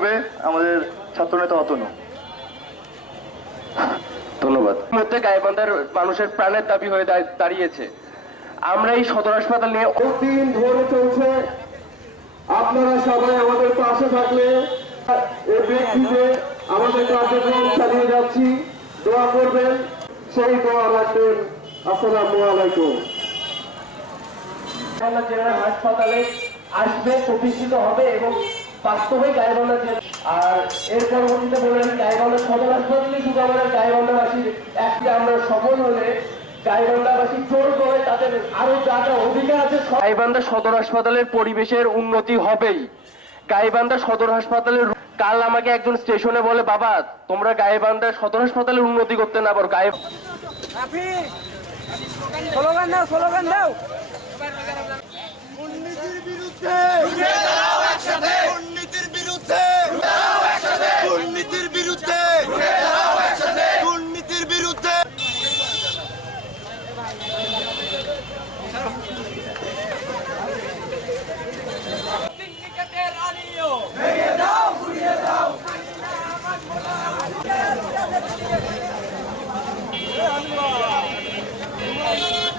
করবে আমাদের ছাত্রনেতা অতনু। ধন্যবাদ। মধ্যে গাইবান্ধার মানুষের প্রাণের দাবি হয়ে দাঁড়িয়েছে। আমরা এই সদর হাসপাতাল নিয়ে দিন ধরে চলছে? আপনারা সবাই আমাদের পাশে থাকলে এই ব্যক্তিতে আমাদের কার্যক্রম চালিয়ে যাচ্ছি। দোয়া করবেন সেই দোয়া রাখবেন। আসসালামু আলাইকুম। হাসপাতালে আসবে, প্রতিষ্ঠিত হবে এবং বাস্তবে গাইবান্ধা জেলা আর এর পরবর্তীতে বলে রাখি গাইবান্ধা সদর হাসপাতালে শুধু আমাদের গাইবান্ধাবাসীর একটি আমরা সফল হলে গাইবান্ধা সদর হাসপাতালের পরিবেশের উন্নতি হবেই। গাইবান্ধা সদর হাসপাতালের কাল আমাকে একজন স্টেশনে বলে, বাবা, তোমরা গাইবান্ধা সদর হাসপাতালের উন্নতি করতে না পারো, গায়ে ভেঙে দাও ঘুরিয়ে দাও